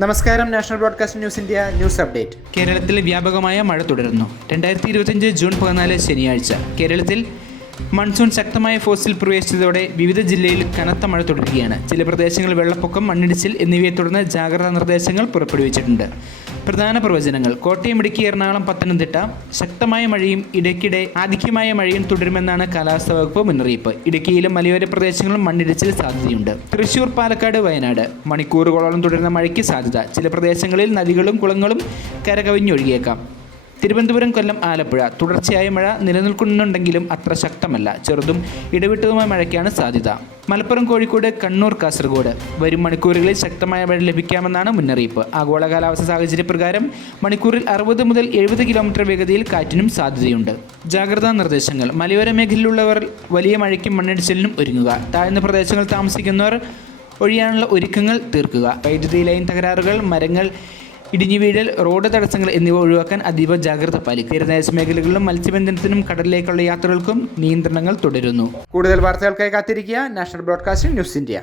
നമസ്കാരം national broadcast news India news update. കേരളത്തിൽ വ്യാപകമായ മഴ തുടരുന്നു. രണ്ടായിരത്തി ഇരുപത്തിയഞ്ച് ജൂൺ പതിനാല് ശനിയാഴ്ച. കേരളത്തിൽ മൺസൂൺ ശക്തമായ ഫോസിൽ പ്രവേശിച്ചതോടെ വിവിധ ജില്ലയിൽ കനത്ത മഴ തുടരുകയാണ്. ചില പ്രദേശങ്ങളിൽ വെള്ളപ്പൊക്കം മണ്ണിടിച്ചിൽ എന്നിവയെ തുടർന്ന് ജാഗ്രതാ നിർദ്ദേശങ്ങൾ പുറപ്പെടുവിച്ചിട്ടുണ്ട്. പ്രധാന പ്രവചനങ്ങൾ. കോട്ടയം ഇടുക്കി എറണാകുളം പത്തനംതിട്ട. ശക്തമായ മഴയും ഇടയ്ക്കിടെ ആധിക്യമായ മഴയും തുടരുമെന്നാണ് കാലാവസ്ഥാ വകുപ്പ് മുന്നറിയിപ്പ്. ഇടുക്കിയിലും മലയോര പ്രദേശങ്ങളും മണ്ണിടിച്ചിൽ സാധ്യതയുണ്ട്. തൃശൂർ പാലക്കാട് വയനാട്. മണിക്കൂറുകളോളം തുടരുന്ന മഴയ്ക്ക് സാധ്യത. ചില പ്രദേശങ്ങളിൽ നദികളും കുളങ്ങളും കരകവിഞ്ഞൊഴുകിയേക്കാം. തിരുവനന്തപുരം കൊല്ലം ആലപ്പുഴ. തുടർച്ചയായ മഴ നിലനിൽക്കുന്നുണ്ടെങ്കിലും അത്ര ശക്തമല്ല. ചെറുതും ഇടവിട്ടതുമായ മഴയ്ക്കാണ് സാധ്യത. മലപ്പുറം കോഴിക്കോട് കണ്ണൂർ കാസർഗോഡ്. വരും മണിക്കൂറുകളിൽ ശക്തമായ മഴ ലഭിക്കാമെന്നാണ് മുന്നറിയിപ്പ്. ആഗോള കാലാവസ്ഥ സാഹചര്യപ്രകാരം മണിക്കൂറിൽ അറുപത് മുതൽ എഴുപത് കിലോമീറ്റർ വേഗതയിൽ കാറ്റിനും സാധ്യതയുണ്ട്. ജാഗ്രതാ നിർദ്ദേശങ്ങൾ. മലയോര മേഖലയിലുള്ളവർ വലിയ മഴയ്ക്കും മണ്ണിടിച്ചിലിനും ഒരുങ്ങുക. താഴ്ന്ന പ്രദേശങ്ങൾ താമസിക്കുന്നവർ ഒഴിയാനുള്ള ഒരുക്കങ്ങൾ തീർക്കുക. വൈദ്യുതി ലൈൻ തകരാറുകൾ മരങ്ങൾ ഇടിഞ്ഞു വീഴൽ റോഡ് തടസ്സങ്ങൾ എന്നിവ ഒഴിവാക്കാൻ അതീവ ജാഗ്രത പാലിക്കും തീരദേശ മേഖലകളിലും മത്സ്യബന്ധനത്തിനും കടലിലേക്കുള്ള യാത്രകൾക്കും നിയന്ത്രണങ്ങൾ തുടരുന്നു. കൂടുതൽ വാർത്തകൾക്കായി കാത്തിരിക്കുക നാഷണൽ ബ്രോഡ്കാസ്റ്റിംഗ് ന്യൂസ് ഇന്ത്യ.